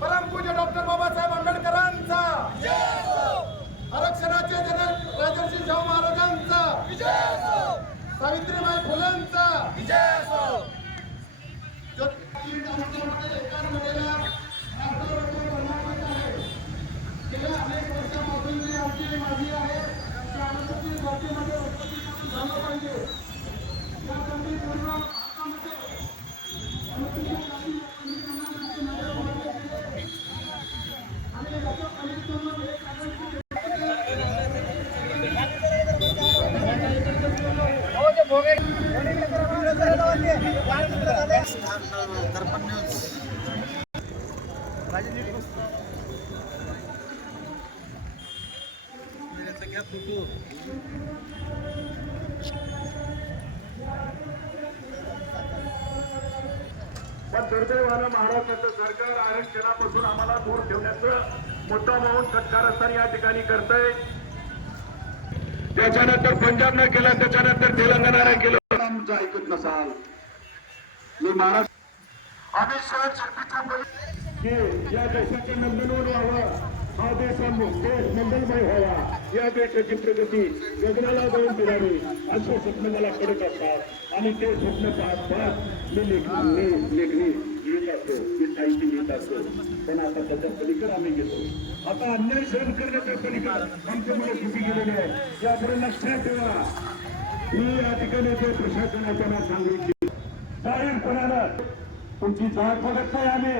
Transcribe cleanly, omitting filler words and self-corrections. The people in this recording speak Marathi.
परमपूज्य डॉक्टर बाबासाहेब आंबेडकरांचा, आरक्षणाचे जनक राजर्षी शाहू महाराजांचा, सावित्रीबाई फुलेंचा गेल्या अनेक वर्षापासून जी आमची मागणी आहे त्या अनुसूचित जातीमध्ये उपस्थित झालं पाहिजे. यासाठी पूर्ण भारतामध्ये अनुसूचित जाती आणि याच्या पलीकडून एक दर्पण न्यूज पण दुर्दैवानं महाराष्ट्राचं सरकार आरक्षणापासून आम्हाला दूर ठेवण्याचं मुद्दा म्हणून षटकारस्थान या ठिकाणी करतंय. त्याच्यानंतर पंजाबनं केलं, त्याच्यानंतर तेलंगणानं केलं. आमचं ऐकत नसाल. मी महाराष्ट्र आम्ही शहर शक्तीचा या देशाचे नंदनवन व्हावं, हा देश मंगलमय व्हावा, या देशाची प्रगती गगनाला जाऊन फिरावी असे स्वप्न मला पडत असतात. आणि ते स्वप्न पाहत पाहत मी लेखणी लिहित असतो, मी साहित्य लिहित असतो. पण आता त्याच्या पलीकडे आम्ही घेतो. आता अन्याय सहन करण्याच्या पलीकडे आमच्यामुळे सुखी गेलेली आहे. याकडे लक्षात ठेवा. मी या ठिकाणी जे प्रशासनाच्या सांगितली जाहीरपणानं तुमची जात बघत नाही आम्ही.